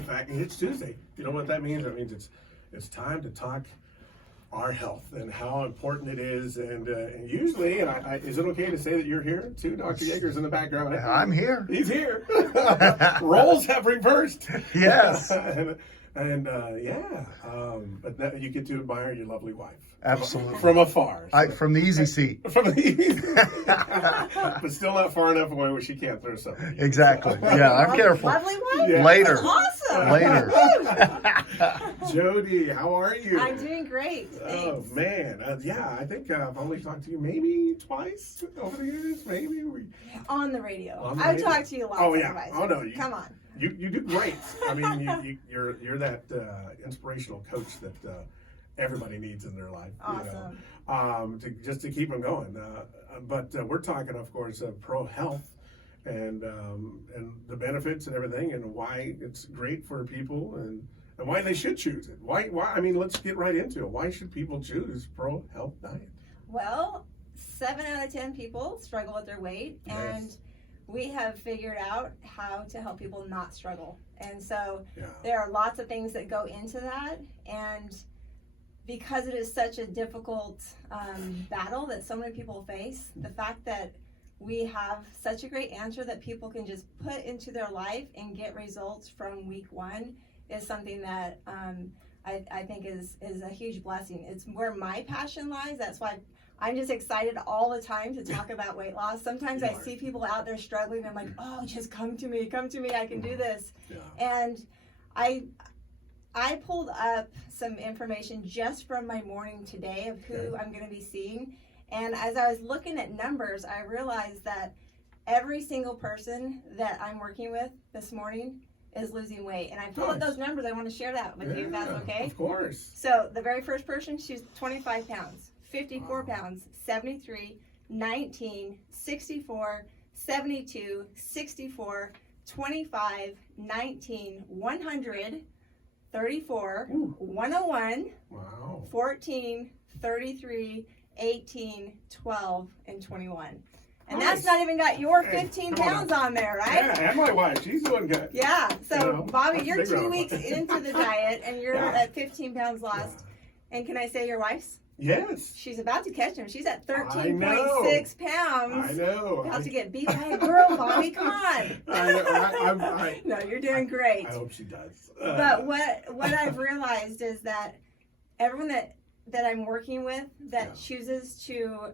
the fact that it's Tuesday. You know what that means? That means it's time to talk our health and how important it is. And usually, is it okay to say that you're here too? Dr. Yeager's in the background. I'm here. He's here. Roles have reversed. Yes. But you get to admire your lovely wife. Absolutely. From afar. From the easy seat. But still not far enough away where she can't throw something. Exactly. Yeah, I'm careful. Lovely wife? Yeah. Later. Awesome. Later. Jody, how are you? I'm doing great. Oh, Thanks. man. I think I've only talked to you maybe twice over the years. Maybe. On the radio. On the I've radio? talked to you a lot. Oh, yeah. Otherwise. Oh, no. Come on. You do great. I mean, you're that inspirational coach that everybody needs in their life. Awesome. Just to keep them going. But we're talking, of course, pro health and the benefits and everything, and why it's great for people and why they should choose it. Why? I mean, let's get right into it. Why should people choose pro health diet? Well, 7 out of 10 people struggle with their weight, and we have figured out how to help people not struggle. And so there are lots of things that go into that, and because it is such a difficult battle that so many people face, the fact that we have such a great answer that people can just put into their life and get results from week one is something that I think is a huge blessing. It's where my passion lies. That's why I'm just excited all the time to talk about weight loss. Sometimes I see people out there struggling, and I'm like, oh, just come to me, I can do this. Yeah. And I pulled up some information just from my morning today of who I'm going to be seeing. And as I was looking at numbers, I realized that every single person that I'm working with this morning is losing weight. And I pulled up those numbers. I want to share that with you, if that's okay. Of course. So the very first person, she's 25 pounds, 54 pounds, 73, 19, 64, 72, 64, 25, 19, 100, 34, 101, 14, 33, 18, 12, and 21. And that's not even got your 15 pounds on there, right? Yeah, and my wife, she's doing good. Yeah, so Bobby, you're 2 round. weeks into the diet, and you're at 15 pounds lost. And can I say your wife's? Yes. She's about to catch him. She's at I 13.6 pounds. I know. About to get beat by a girl, Bobby. Come on. No, you're doing great. I hope she does. But what I've realized is that everyone that I'm working with that chooses to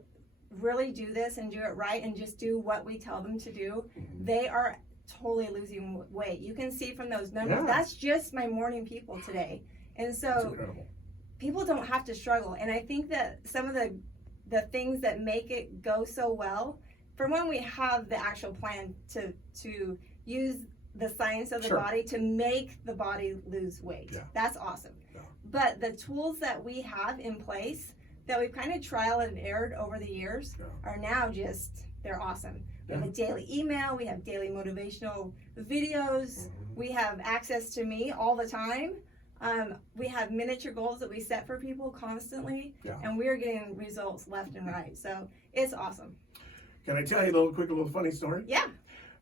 really do this and do it right and just do what we tell them to do, they are totally losing weight. You can see from those numbers. That's just my morning people today. And so people don't have to struggle. And I think that some of the things that make it go so well, for one, we have the actual plan to use the science of the body to make the body lose weight. That's awesome. But the tools that we have in place that we've kind of trial and errored over the years are now they're awesome. We have a daily email, we have daily motivational videos, we have access to me all the time. We have miniature goals that we set for people constantly, and we're getting results left and right. So it's awesome. Can I tell you a little funny story? Yeah.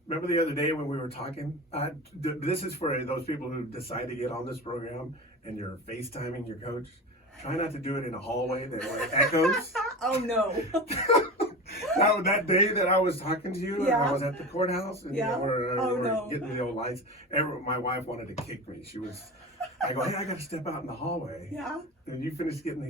Remember the other day when we were talking? This is for those people who decide to get on this program and you're FaceTiming your coach. Try not to do it in a hallway that echoes. Oh, no. That day that I was talking to you, I was at the courthouse, and we're getting the old lights. My wife wanted to kick me. I go, hey, I got to step out in the hallway. Yeah. And you finished getting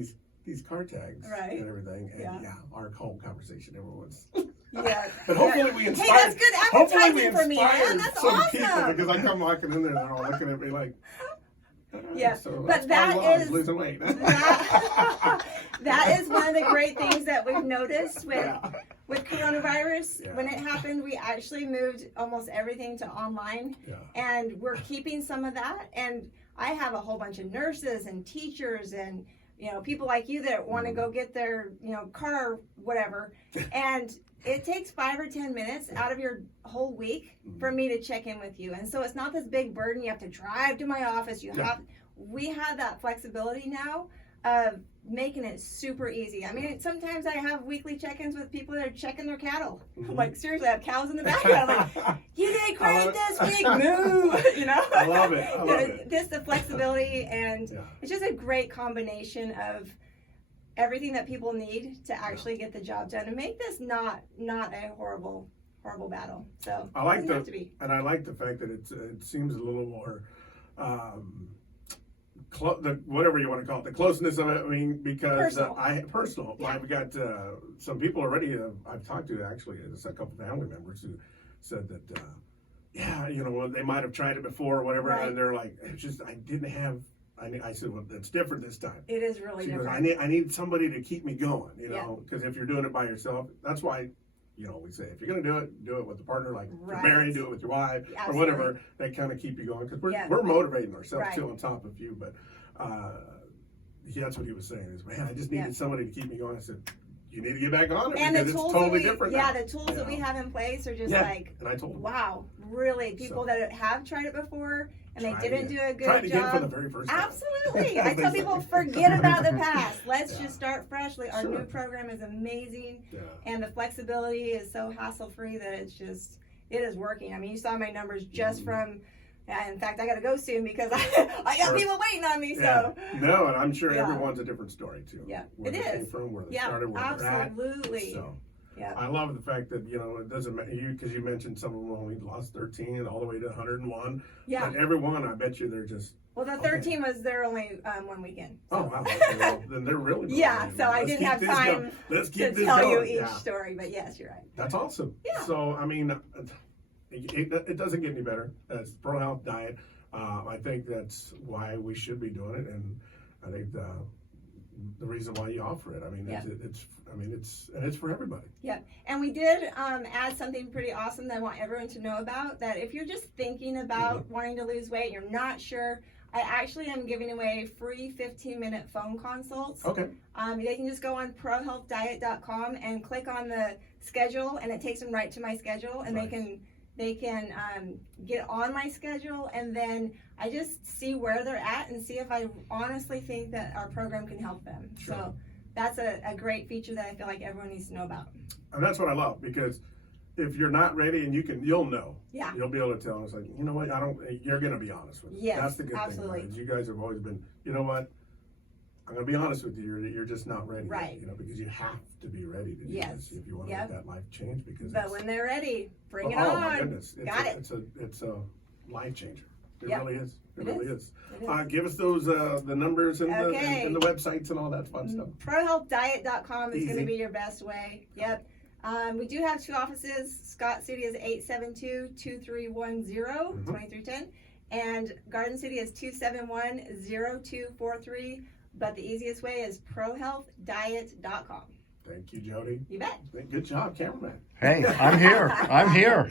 these car tags and everything. And our whole conversation, everyone's. Yeah. But hopefully we inspired. Hey, that's good advertising for me, man. That's some awesome. people, because I come walking in there and they're all looking at me like. So but that is losing weight. That is one of the great things that we've noticed with coronavirus. When it happened, we actually moved almost everything to online, and we're keeping some of that. And I have a whole bunch of nurses and teachers and people like you that want to go get their car whatever, and it takes 5 or 10 minutes out of your whole week for me to check in with you. And so it's not this big burden. You have to drive to my office. We have that flexibility now. of making it super easy. I mean, sometimes I have weekly check-ins with people that are checking their cattle. Like, seriously, I have cows in the background. I'm like, you did great this week, moo! You know? I love it. I love it. Just the flexibility, and it's just a great combination of everything that people need to actually get the job done and make this not a horrible battle. So I like and I like the fact that it seems a little more whatever you want to call it, the closeness of it. I mean, because personal. Yeah. I've got some people already I've talked to, actually, just a couple family members who said that they might have tried it before or whatever, and they're like, it's just I said, well, it's different this time. It is really different. Goes, I need somebody to keep me going, because if you're doing it by yourself, that's why, we say if you're going to do it with a partner, like you're married, do it with your wife or whatever, that kind of keep you going, because we're motivating ourselves too on top of you. But that's what he was saying is, man, I just needed somebody to keep me going. I said, you need to get back on it, and because it's totally different now. The tools that we have in place are just like, and I told him, wow, really, people that have tried it before and they didn't do a good job. Again for the very first time. Absolutely. I tell people, forget about the past. Let's just start fresh. Our new program is amazing, and the flexibility is so hassle-free that it is working. I mean, you saw my numbers just from. In fact, I got to go soon because I got people waiting on me. So no, and I'm sure everyone's a different story too. Yeah, where they came from, where they started, where absolutely. They're at. So I love the fact that it doesn't matter because you mentioned some of them only lost 13 and all the way to 101. Yeah, but every one, I bet you they're just. Well, the 13 was their only 1 weekend. So. Oh wow! Okay, well, then they're really. So I didn't have time to tell you each story, but yes, you're right. That's awesome. Yeah. So I mean. It doesn't get any better. It's Pro Health Diet. I think that's why we should be doing it, and I think the reason why you offer it. I mean, it's for everybody. Yeah, and we did add something pretty awesome that I want everyone to know about. That if you're just thinking about wanting to lose weight, you're not sure. I actually am giving away free 15-minute phone consults. Okay. They can just go on prohealthdiet.com and click on the schedule, and it takes them right to my schedule, and they can get on my schedule, and then I just see where they're at and see if I honestly think that our program can help them. Sure. So that's a great feature that I feel like everyone needs to know about. And that's what I love, because if you're not ready, and you'll know. Yeah. You'll be able to tell them, it's like, you know what, you're going to be honest with me. Yes, that's the good thing. Right? You guys have always been, you know what, I'm going to be honest with you, you're just not ready. Right. Yet, because you have to be ready to do this if you want to make that life change. But when they're ready, bring it on. Oh my goodness. It's a life changer. It really is. It really is. Give us those the numbers and the websites and all that fun stuff. ProHealthDiet.com is going to be your best way. Yep. We do have 2 offices. Scott City is 872-2310-2310, and Garden City is 271-0243. But the easiest way is prohealthdiet.com. Thank you, Jody. You bet. Good job, cameraman. Hey, I'm here. I'm here.